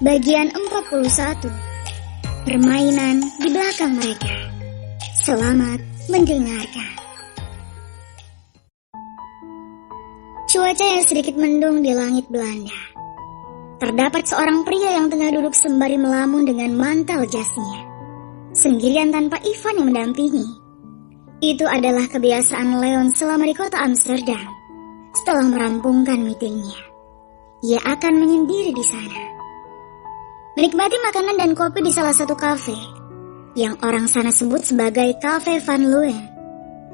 Bagian 41. Permainan di belakang mereka. Selamat mendengarkan. Cuaca yang sedikit mendung di langit Belanda. Terdapat seorang pria yang tengah duduk sembari melamun dengan mantel jasnya, sendirian tanpa Ivan yang mendampingi. Itu adalah kebiasaan Leon selama di kota Amsterdam. Setelah merampungkan meetingnya, ia akan menyendiri di sana, menikmati makanan dan kopi di salah satu kafe yang orang sana sebut sebagai Cafe Van Leeuwen,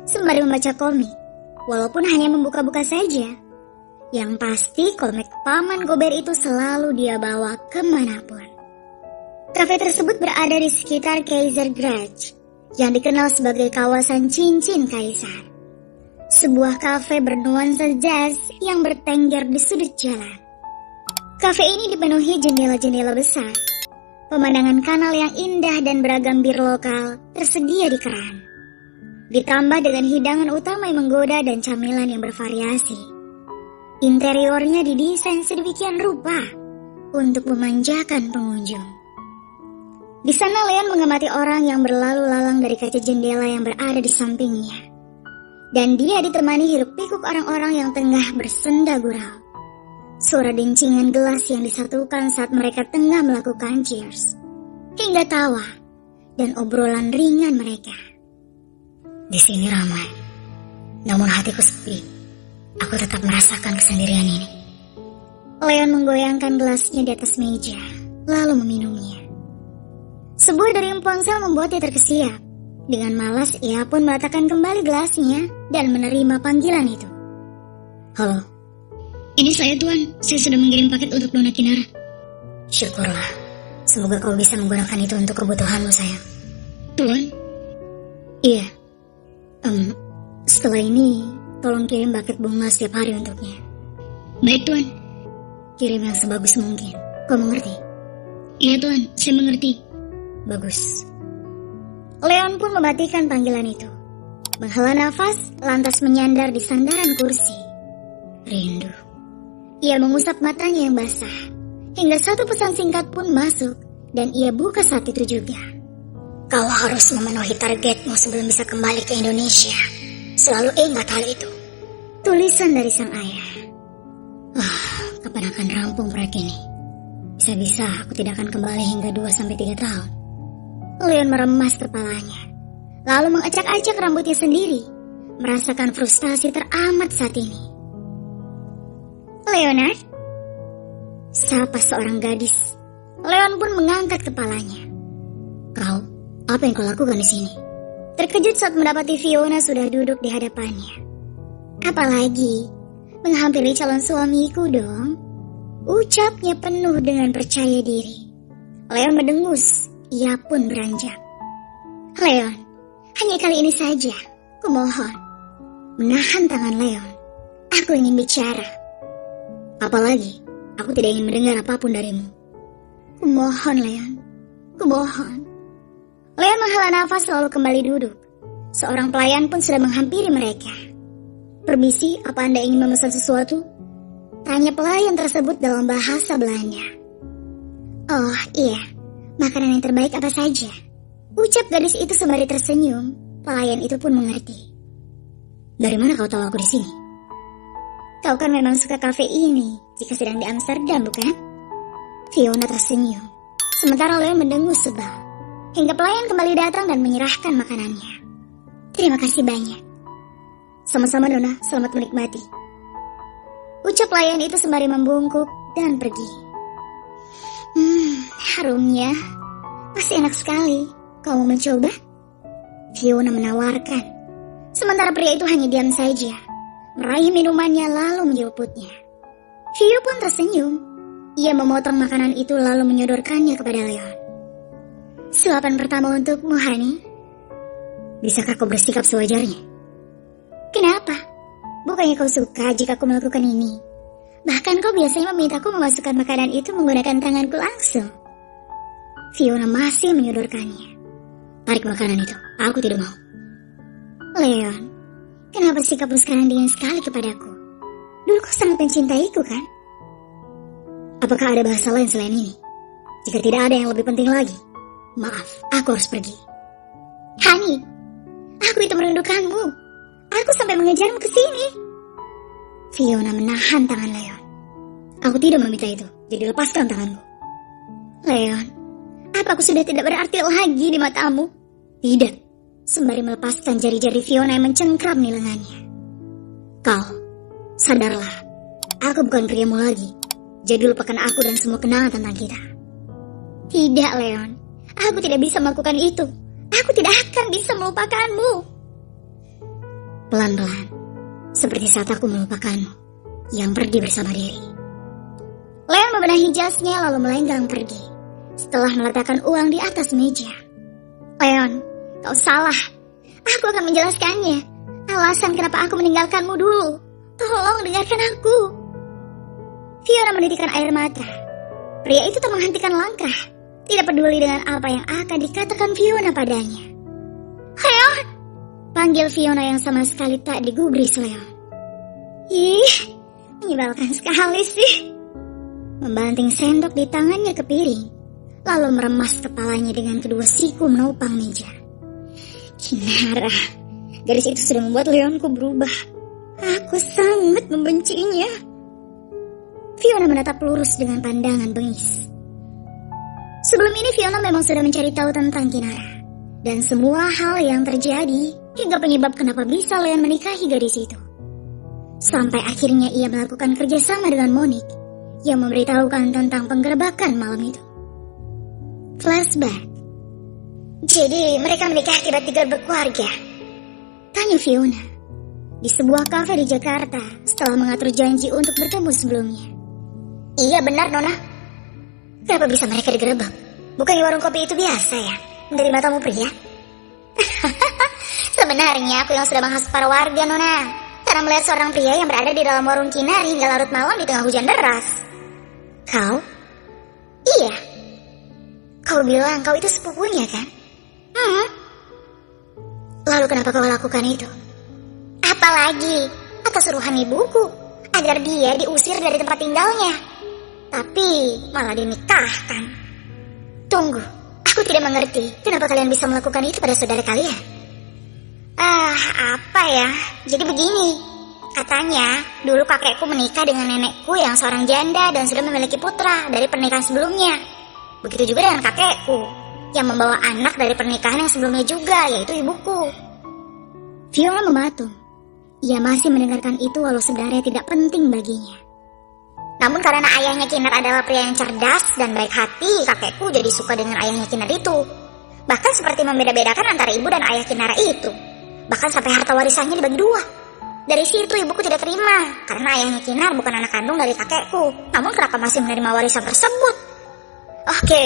sembari membaca komik, walaupun hanya membuka-buka saja. Yang pasti komik Paman Gober itu selalu dia bawa kemanapun. Kafe tersebut berada di sekitar Keizersgracht, yang dikenal sebagai kawasan cincin kaisar. Sebuah kafe bernuansa jazz yang bertengger di sudut jalan. Kafe ini dipenuhi jendela-jendela besar. Pemandangan kanal yang indah dan beragam bir lokal tersedia di keran. Ditambah dengan hidangan utama yang menggoda dan camilan yang bervariasi. Interiornya didesain sedemikian rupa untuk memanjakan pengunjung. Di sana Leon mengamati orang yang berlalu lalang dari kaca jendela yang berada di sampingnya. Dan dia ditemani hiruk-pikuk orang-orang yang tengah bersenda gurau. Suara dencingan gelas yang disatukan saat mereka tengah melakukan cheers, hingga tawa dan obrolan ringan mereka. Di sini ramai, namun hatiku sepi. Aku tetap merasakan kesendirian ini. Leon menggoyangkan gelasnya di atas meja, lalu meminumnya. Sebuah dering ponsel membuatnya terkesiap. Dengan malas, ia pun meletakkan kembali gelasnya dan menerima panggilan itu. Halo. Ini saya Tuan, saya sudah mengirim paket untuk Nona Kinara. Syukurlah, semoga kau bisa menggunakan itu untuk kebutuhanmu sayang. Tuan? Iya. Setelah ini, tolong kirim paket bunga setiap hari untuknya. Baik Tuan. Kirim yang sebagus mungkin, kau mengerti? Iya Tuan, saya mengerti. Bagus. Leon pun mematikan panggilan itu. Menghela nafas, lantas menyandar di sandaran kursi. Rindu. Ia mengusap matanya yang basah, hingga satu pesan singkat pun masuk, dan ia buka saat itu juga. Kau harus memenuhi targetmu sebelum bisa kembali ke Indonesia. Selalu ingat hal itu. Tulisan dari sang ayah. Kapan akan rampung proyek ini? Bisa-bisa aku tidak akan kembali hingga 2-3 tahun. Leon meremas kepalanya, lalu mengacak-acak rambutnya sendiri, merasakan frustasi teramat saat ini. Leonard? Sapa seorang gadis. Leon pun mengangkat kepalanya. Kau, apa yang kau lakukan di sini? Terkejut saat mendapati Fiona sudah duduk di hadapannya. Apalagi, menghampiri calon suamiku dong. Ucapnya penuh dengan percaya diri. Leon mendengus. Ia pun beranjak. Leon, hanya kali ini saja, kumohon. Menahan tangan Leon. Aku ingin bicara. Apalagi, aku tidak ingin mendengar apapun darimu. Kumohon Leon, kumohon. Leon menghela nafas lalu kembali duduk. Seorang pelayan pun sudah menghampiri mereka. Permisi, apa Anda ingin memesan sesuatu? Tanya pelayan tersebut dalam bahasa Belanda. Oh iya. Makanan yang terbaik apa saja? Ucap gadis itu sembari tersenyum. Pelayan itu pun mengerti. Dari mana kau tahu aku di sini? Kau kan memang suka kafe ini jika sedang di Amsterdam, bukan? Fiona tersenyum. Sementara Leon mendengus sebal. Hingga pelayan kembali datang dan menyerahkan makanannya. Terima kasih banyak. Sama-sama Nona, selamat menikmati. Ucap pelayan itu sembari membungkuk dan pergi. Harumnya, pasti enak sekali. Kau mau mencoba? Fiona menawarkan. Sementara pria itu hanya diam saja, meraih minumannya lalu menyeluputnya. Fio pun tersenyum. Ia memotong makanan itu lalu menyodorkannya kepada Leon. Suapan pertama untukmu, Hani. Bisakah kau bersikap sewajarnya? Kenapa? Bukannya kau suka jika aku melakukan ini? Bahkan kau biasanya memintaku memasukkan makanan itu menggunakan tanganku langsung. Fiona masih menyodorkannya. Tarik makanan itu, aku tidak mau. Leon, kenapa sikapmu sekarang dingin sekali kepadaku? Dulu kau sangat mencintaiku kan? Apakah ada bahasa lain selain ini? Jika tidak ada yang lebih penting lagi, maaf, aku harus pergi. Hani, aku itu merindukanmu. Aku sampai mengejarmu ke sini. Fiona menahan tangan Leon. Aku tidak meminta itu, jadi lepaskan tanganku. Leon, apa aku sudah tidak berarti lagi di matamu? Tidak, sembari melepaskan jari-jari Fiona yang mencengkram di lengannya. Kau, sadarlah, aku bukan priamu lagi. Jadi lupakan aku dan semua kenangan tentang kita. Tidak, Leon, aku tidak bisa melakukan itu. Aku tidak akan bisa melupakanmu. Pelan-pelan, seperti saat aku melupakanmu, yang pergi bersama Derry. Leon membenahi jasnya lalu melenggang pergi, setelah meletakkan uang di atas meja. Leon, kau salah. Aku akan menjelaskannya. Alasan kenapa aku meninggalkanmu dulu. Tolong dengarkan aku. Fiona menitikkan air mata. Pria itu tak menghentikan langkah, tidak peduli dengan apa yang akan dikatakan Fiona padanya. Leon, panggil Fiona yang sama sekali tak digubris Leon. Ih, menyebalkan sekali sih. Membanting sendok di tangannya ke piring, lalu meremas kepalanya dengan kedua siku menopang meja. Kinara, gadis itu sudah membuat Leonku berubah. Aku sangat membencinya. Fiona menatap lurus dengan pandangan bengis. Sebelum ini Fiona memang sudah mencari tahu tentang Kinara dan semua hal yang terjadi hingga penyebab kenapa bisa Leon menikahi gadis itu. Sampai akhirnya ia melakukan kerjasama dengan Monique yang memberitahukan tentang penggerebekan malam itu. Flashback. Jadi mereka menikah akibat digerebek keluarga? Tanya Fiona. Di sebuah kafe di Jakarta setelah mengatur janji untuk bertemu sebelumnya. Iya benar Nona. Kenapa bisa mereka digerebek? Bukannya warung kopi itu biasa ya? Menerima tamu pria? Sebenarnya aku yang sudah menghasut para warga Nona. Karena melihat seorang pria yang berada di dalam warung Kinar hingga larut malam di tengah hujan deras. Kau? Iya. Kau bilang kau itu sepupunya kan? Lalu kenapa kau lakukan itu? Apalagi atas suruhan ibuku agar dia diusir dari tempat tinggalnya. Tapi malah dinikahkan. Tunggu, aku tidak mengerti kenapa kalian bisa melakukan itu pada saudara kalian. Apa ya? Jadi begini, katanya dulu kakekku menikah dengan nenekku yang seorang janda dan sudah memiliki putra dari pernikahan sebelumnya. Begitu juga dengan kakekku yang membawa anak dari pernikahan yang sebelumnya juga, yaitu ibuku. Fiona mematung. Ia masih mendengarkan itu walau sebenarnya tidak penting baginya. Namun karena ayahnya Kinar adalah pria yang cerdas dan baik hati, kakekku jadi suka dengan ayahnya Kinar itu. Bahkan seperti membeda-bedakan antara ibu dan ayah Kinar itu. Bahkan sampai harta warisannya dibagi dua. Dari situ ibuku tidak terima, karena ayahnya Kinar bukan anak kandung dari kakekku. Namun kenapa masih menerima warisan tersebut? Oke,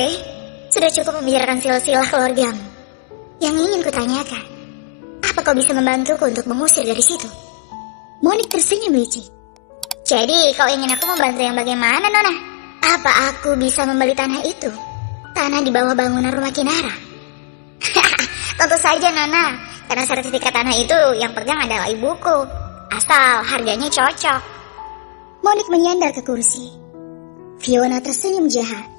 sudah cukup membicarakan silsilah keluargamu. Yang ingin kutanyakan, apa kau bisa membantuku untuk mengusir dari situ? Monique tersenyum licik. Jadi kau ingin aku membantu yang bagaimana Nona? Apa aku bisa membeli tanah itu? Tanah di bawah bangunan rumah Kinara? Tentu saja Nona, karena sertifikat tanah itu yang pegang adalah ibuku. Asal harganya cocok. Monique menyandar ke kursi. Fiona tersenyum jahat.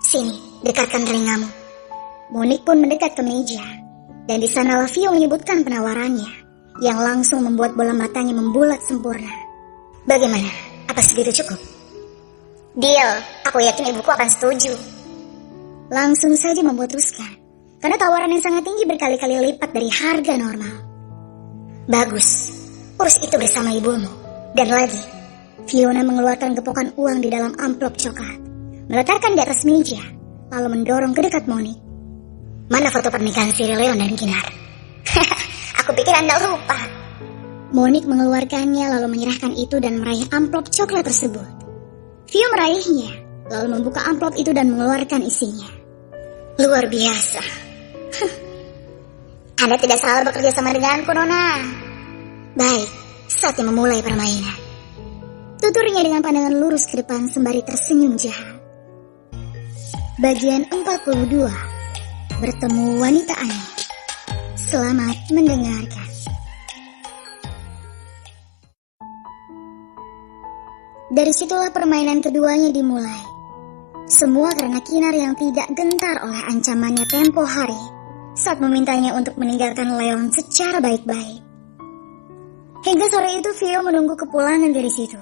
Sini, dekatkan telingamu. Monique pun mendekat ke meja. Dan di sanalah Vio menyebutkan penawarannya, yang langsung membuat bola matanya membulat sempurna. Bagaimana? Apa segitu cukup? Deal, aku yakin ibuku akan setuju. Langsung saja memutuskan, karena tawaran yang sangat tinggi berkali-kali lipat dari harga normal. Bagus, urus itu bersama ibumu. Dan lagi, Fiona mengeluarkan gepokan uang di dalam amplop coklat, meletakkan di atas meja, lalu mendorong ke dekat Monique. Mana foto pernikahan Siri Leon dan Kinar? Aku pikir Anda lupa. Monique mengeluarkannya lalu menyerahkan itu dan meraih amplop coklat tersebut. Vio meraihnya, lalu membuka amplop itu dan mengeluarkan isinya. Luar biasa. Anda tidak salah bekerja sama denganku, Nona. Baik, saatnya memulai permainan. Tuturnya dengan pandangan lurus ke depan sembari tersenyum jahat. Bagian 42. Bertemu wanita aneh. Selamat mendengarkan. Dari situlah permainan keduanya dimulai. semua karena Kinar yang tidak gentar oleh ancamannya tempo hari saat memintanya untuk meninggalkan Leon secara baik-baik. Hingga sore itu Vio menunggu kepulangan dari situ.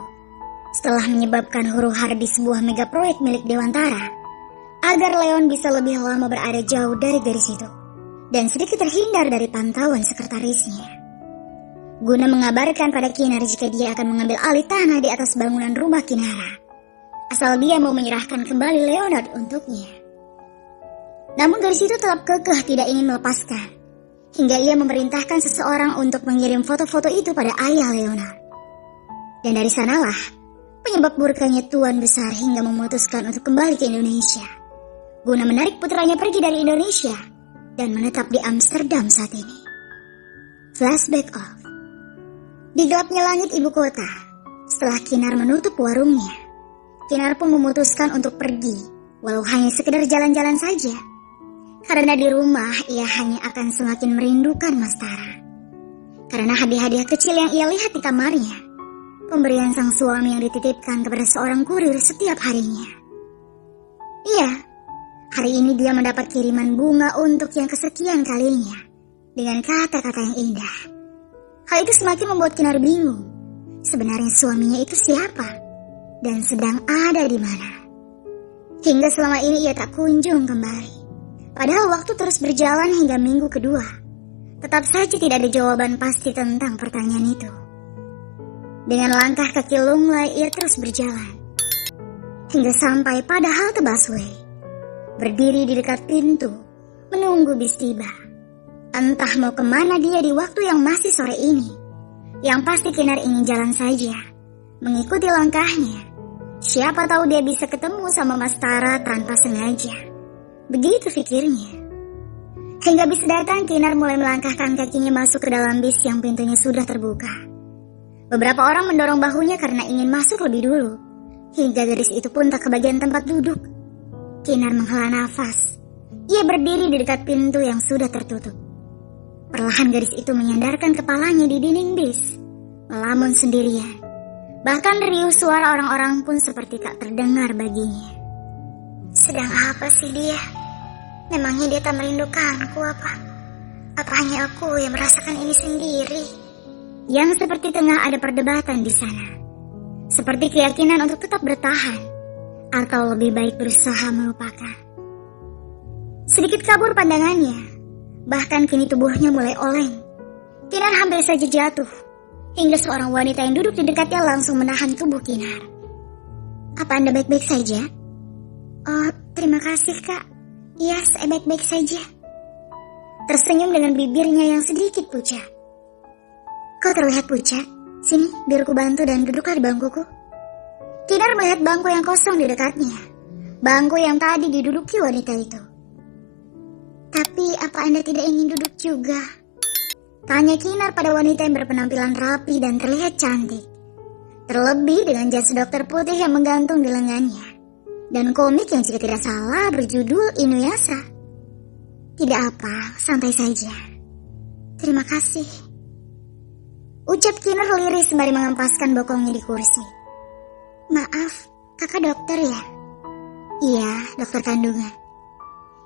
Setelah menyebabkan huru-hara di sebuah mega proyek milik Dewantara, agar Leon bisa lebih lama berada jauh dari garis itu dan sedikit terhindar dari pantauan sekretarisnya. Guna mengabarkan pada Kinar jika dia akan mengambil alih tanah di atas bangunan rumah Kinara, asal dia mau menyerahkan kembali Leonard untuknya. Namun gadis itu tetap kekeh tidak ingin melepaskan, hingga ia memerintahkan seseorang untuk mengirim foto-foto itu pada ayah Leonard. Dan dari sanalah penyebab murkanya Tuan Besar hingga memutuskan untuk kembali ke Indonesia, guna menarik putranya pergi dari Indonesia dan menetap di Amsterdam saat ini. Flashback off. Di gelapnya langit ibu kota, setelah Kinar menutup warungnya, Kinar pun memutuskan untuk pergi, walau hanya sekedar jalan-jalan saja. Karena di rumah ia hanya akan semakin merindukan Mas Tara. Karena hadiah-hadiah kecil yang ia lihat di kamarnya, pemberian sang suami yang dititipkan kepada seorang kurir setiap harinya. Iya, hari ini dia mendapat kiriman bunga untuk yang kesekian kalinya, dengan kata-kata yang indah. Hal itu semakin membuat Kinar bingung. Sebenarnya suaminya itu siapa? Dan sedang ada di mana? Hingga selama ini ia tak kunjung kembali. Padahal waktu terus berjalan hingga minggu kedua. Tetap saja tidak ada jawaban pasti tentang pertanyaan itu. Dengan langkah kaki lunglai ia terus berjalan. Hingga sampai pada halte busway. Berdiri di dekat pintu, menunggu bis tiba. Entah mau kemana dia di waktu yang masih sore ini. Yang pasti Kinar ingin jalan saja, mengikuti langkahnya. Siapa tahu dia bisa ketemu sama Mas Tara tanpa sengaja. Begitu pikirnya. Hingga bis datang, Kinar mulai melangkahkan kakinya masuk ke dalam bis yang pintunya sudah terbuka. Beberapa orang mendorong bahunya karena ingin masuk lebih dulu. Hingga gadis itu pun tak kebagian tempat duduk. Kinar menghela nafas. Ia berdiri di dekat pintu yang sudah tertutup. Perlahan gadis itu menyandarkan kepalanya di dinding bis, melamun sendirian. Bahkan riuh suara orang-orang pun seperti tak terdengar baginya. Sedang apa sih dia? Memangnya dia tak merindukanku apa? Apa hanya aku yang merasakan ini sendiri? Yang seperti tengah ada perdebatan di sana. Seperti keyakinan untuk tetap bertahan, atau lebih baik berusaha melupakan. Sedikit kabur pandangannya, bahkan kini tubuhnya mulai oleng. Kinar hampir saja jatuh, hingga seorang wanita yang duduk di dekatnya langsung menahan tubuh Kinar. Apa Anda baik-baik saja? Oh, terima kasih Kak. Iya, saya baik-baik saja. Tersenyum dengan bibirnya yang sedikit pucat. Kau terlihat pucat. Sini, biar ku bantu dan duduklah di bangkuku. Kinar melihat bangku yang kosong di dekatnya. Bangku yang tadi diduduki wanita itu. Tapi apa Anda tidak ingin duduk juga? Tanya Kinar pada wanita yang berpenampilan rapi dan terlihat cantik. Terlebih dengan jas dokter putih yang menggantung di lengannya. Dan komik yang jika tidak salah berjudul Inuyasha. Tidak apa, santai saja. Terima kasih. Ucap Kinar lirih sembari mengempaskan bokongnya di kursi. Maaf, kakak dokter ya? Iya, dokter kandungan.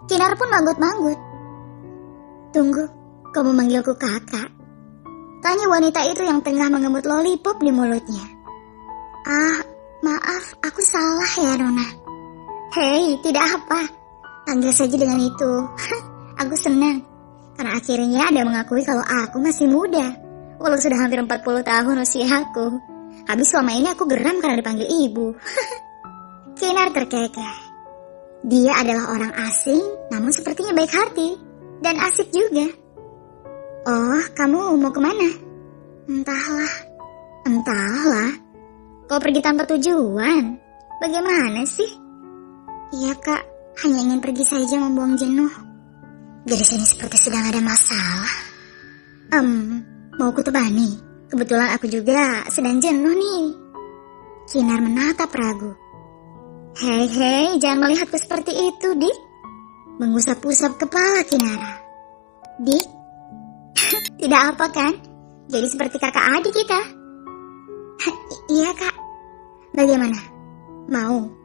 Kinar pun manggut-manggut. Tunggu, kamu manggilku kakak? Tanya wanita itu yang tengah mengemut lollipop di mulutnya. Ah, maaf, aku salah ya Nona. Hei, tidak apa. Panggil saja dengan itu. Aku senang. Karena akhirnya ada yang mengakui kalau aku masih muda. Walau sudah hampir 40 tahun usiaku. Habis selama ini aku geram karena dipanggil ibu. Kinar terkekeh. Dia adalah orang asing, namun sepertinya baik hati. Dan asik juga. Oh, kamu mau kemana? Entahlah. Entahlah? Kau pergi tanpa tujuan? Bagaimana sih? Iya kak, hanya ingin pergi saja membuang jenuh. Gadis ini seperti sedang ada masalah. Mau kutemani? Kebetulan aku juga sedang jenuh nih. Kinar menatap ragu. Hei, jangan melihatku seperti itu, Dik. Mengusap-usap kepala Kinara. Dik? Tidak apa kan? Jadi seperti kakak adik kita. Iya kak. Bagaimana? Mau?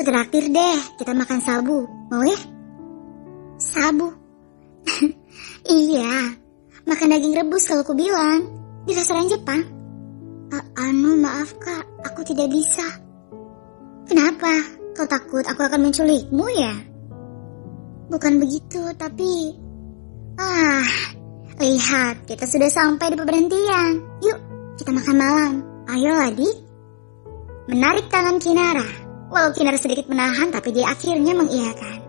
Kutraktir deh, kita makan sabu. Mau ya? Sabu? Iya, makan daging rebus kalau ku bilang. Di restoran Jepang. Maaf kak, aku tidak bisa. Kenapa? Kau takut aku akan menculikmu ya? Bukan begitu, tapi... lihat, kita sudah sampai di pemberhentian. Yuk, kita makan malam. Ayo adik. Menarik tangan Kinara. Walau Kinara sedikit menahan, tapi dia akhirnya mengiyakan.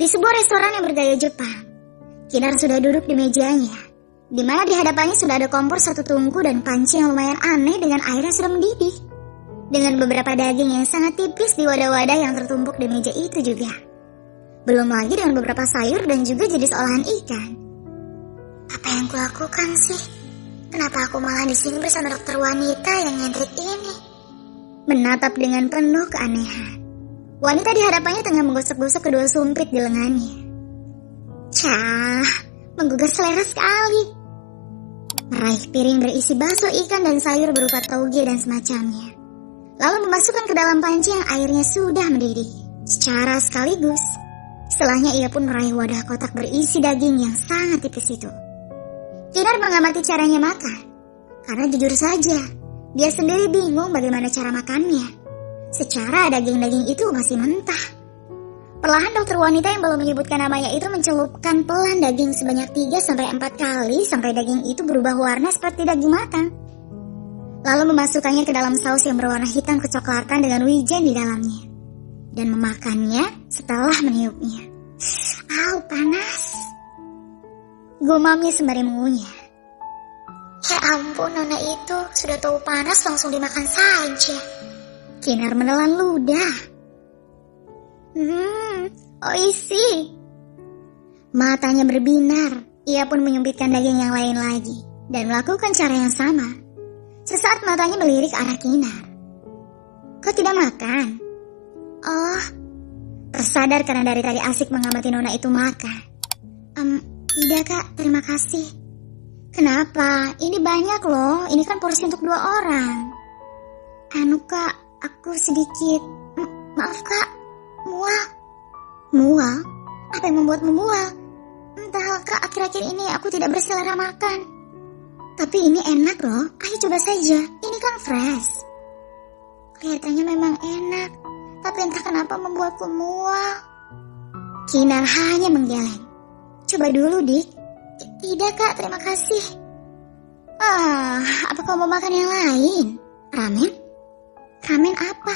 Di sebuah restoran yang bergaya Jepang, Kinara sudah duduk di mejanya, di mana di hadapannya sudah ada kompor satu tungku dan panci yang lumayan aneh dengan air yang sudah mendidih. Dengan beberapa daging yang sangat tipis di wadah-wadah yang tertumpuk di meja itu juga. Belum lagi dengan beberapa sayur dan juga jenis olahan ikan. Apa yang kulakukan sih? Kenapa aku malah di sini bersama dokter wanita yang nyentrik ini? Menatap dengan penuh keanehan. Wanita di hadapannya tengah menggosok-gosok kedua sumpit di lengannya. Cah, menggugah selera sekali. Meraih piring berisi bakso ikan dan sayur berupa tauge dan semacamnya. Lalu memasukkan ke dalam panci yang airnya sudah mendidih. Secara sekaligus, setelahnya ia pun meraih wadah kotak berisi daging yang sangat tipis itu. Kinar mengamati caranya makan. Karena jujur saja, dia sendiri bingung bagaimana cara makannya. Secara daging-daging itu masih mentah. Perlahan dokter wanita yang belum menyebutkan namanya itu mencelupkan pelan daging sebanyak 3-4 kali sampai daging itu berubah warna seperti daging matang. Lalu memasukkannya ke dalam saus yang berwarna hitam kecoklatan dengan wijen di dalamnya. Dan memakannya setelah meniupnya. Panas. Gumamnya sembari mengunyah. Ya ampun, nona itu sudah tahu panas langsung dimakan saja. Kinar menelan ludah. Oishi. Matanya berbinar. Ia pun menyumpitkan daging yang lain lagi dan melakukan cara yang sama. Sesaat matanya melirik arah Kinar. Kau tidak makan? Oh, tersadar karena dari tadi asik mengamati nona itu makan. Tidak kak, terima kasih. Kenapa? Ini banyak loh, ini kan porsi untuk 2 orang. Kak, aku sedikit... Maaf kak, mual. Mual? Apa yang membuatmu mual? Entah kak, akhir-akhir ini aku tidak berselera makan. Tapi ini enak loh, ayo coba saja, ini kan fresh. Kelihatannya memang enak, tapi entah kenapa membuatku mual. Kinar hanya menggeleng. Coba dulu dik. Tidak kak, terima kasih. Apa kau mau makan yang lain? Ramen? Ramen apa?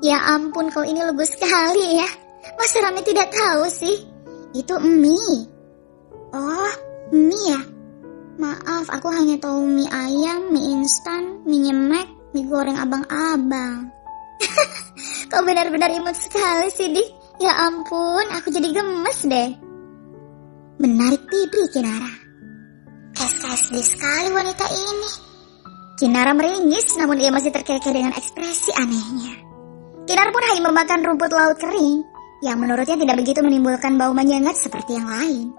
Ya ampun, kau ini lugu sekali ya. Masa ramen tidak tahu sih? Itu mie. Oh, mie ya? Maaf, aku hanya tahu mie ayam, mie instan, mie nyemek, mie goreng abang-abang. Kau benar-benar imut sekali sih, Dik. Ya ampun, aku jadi gemes deh. Menarik pipi Kinara. SKSD sekali wanita ini. Kinara meringis, namun ia masih terkekeh dengan ekspresi anehnya. Kinara pun hanya memakan rumput laut kering, yang menurutnya tidak begitu menimbulkan bau menyengat seperti yang lain.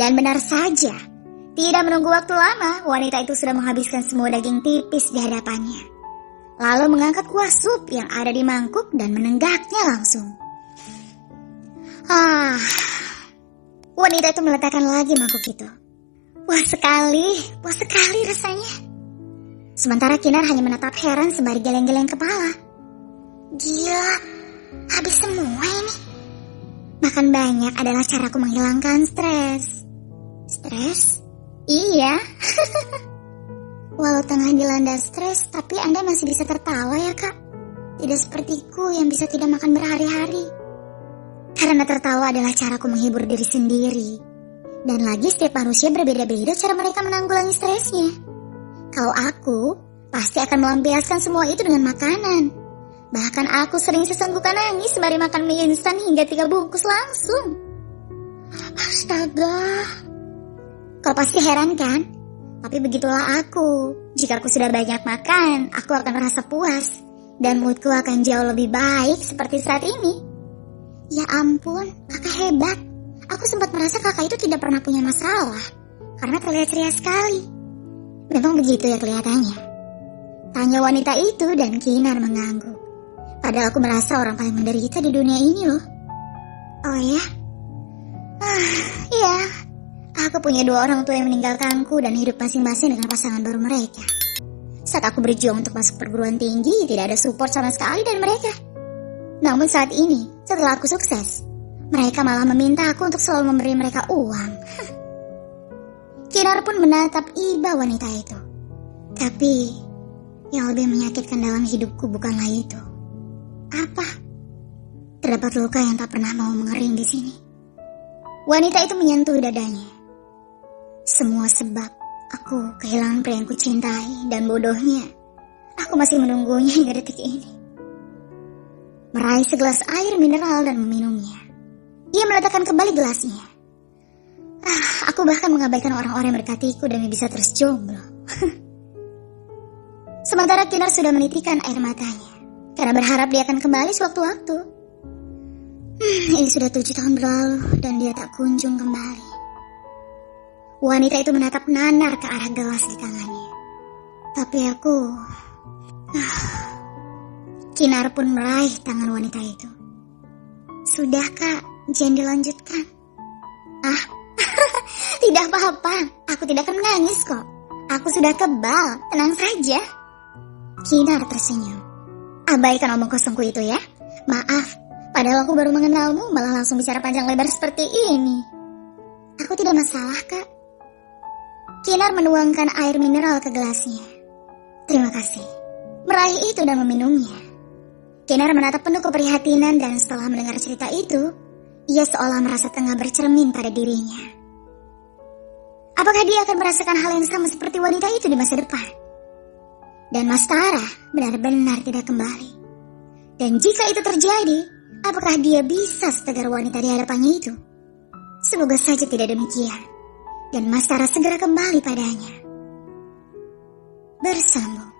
Dan benar saja, tidak menunggu waktu lama, wanita itu sudah menghabiskan semua daging tipis di hadapannya. Lalu mengangkat kuah sup yang ada di mangkuk dan menenggaknya langsung. Wanita itu meletakkan lagi mangkuk itu. Puas sekali rasanya. Sementara Kinar hanya menatap heran sembari geleng-geleng kepala. Gila, habis semua ini. Makan banyak adalah caraku menghilangkan stres. Stres? Iya. Walau tengah dilanda stres, tapi Anda masih bisa tertawa ya kak. Tidak sepertiku yang bisa tidak makan berhari-hari. Karena tertawa adalah caraku menghibur diri sendiri. Dan lagi setiap manusia berbeda-beda cara mereka menanggulangi stresnya. Kalau aku, pasti akan melampiaskan semua itu dengan makanan. Bahkan aku sering sesenggukan nangis sembari makan mie instan hingga 3 bungkus langsung. Astaga. Kau pasti heran kan? Tapi begitulah aku. Jika aku sudah banyak makan, aku akan merasa puas. Dan moodku akan jauh lebih baik seperti saat ini. Ya ampun, kakak hebat. Aku sempat merasa kakak itu tidak pernah punya masalah. Karena terlihat ceria sekali. Memang begitu ya kelihatannya. Tanya wanita itu dan Kinar mengangguk. Padahal aku merasa orang paling menderita di dunia ini loh. Oh ya? Iya. Aku punya 2 orang tua yang meninggalkanku dan hidup masing-masing dengan pasangan baru mereka. Saat aku berjuang untuk masuk perguruan tinggi, tidak ada support sama sekali dari mereka. Namun saat ini, setelah aku sukses, mereka malah meminta aku untuk selalu memberi mereka uang. Kinar pun menatap iba wanita itu. Tapi, yang lebih menyakitkan dalam hidupku bukanlah itu. Apa? Terdapat luka yang tak pernah mau mengering di sini. Wanita itu menyentuh dadanya. Semua sebab aku kehilangan pria yang kucintai dan bodohnya, aku masih menunggunya hingga detik ini. Meraih segelas air mineral dan meminumnya. Ia meletakkan kembali gelasnya. Aku bahkan mengabaikan orang-orang yang mendekatiku demi bisa terus jomblo. Sementara Kinar sudah menitikan air matanya karena berharap dia akan kembali sewaktu-waktu. Ini sudah 7 tahun berlalu dan dia tak kunjung kembali. Wanita itu menatap nanar ke arah gelas di tangannya. Tapi aku... Kinar pun meraih tangan wanita itu. Sudah kak, jangan dilanjutkan. Tidak apa-apa, aku tidak akan menangis kok. Aku sudah kebal, tenang saja. Kinar tersenyum. Abaikan omong kosongku itu ya. Maaf, padahal aku baru mengenalmu malah langsung bicara panjang lebar seperti ini. Aku tidak masalah kak. Kinar menuangkan air mineral ke gelasnya. Terima kasih. Meraih itu dan meminumnya. Kinar menatap penuh keprihatinan dan setelah mendengar cerita itu, ia seolah merasa tengah bercermin pada dirinya. Apakah dia akan merasakan hal yang sama seperti wanita itu di masa depan? Dan Mas Tara benar-benar tidak kembali. Dan jika itu terjadi, apakah dia bisa setegar wanita di hadapannya itu? Semoga saja tidak demikian. Dan Mas Tara segera kembali padanya. Bersambung.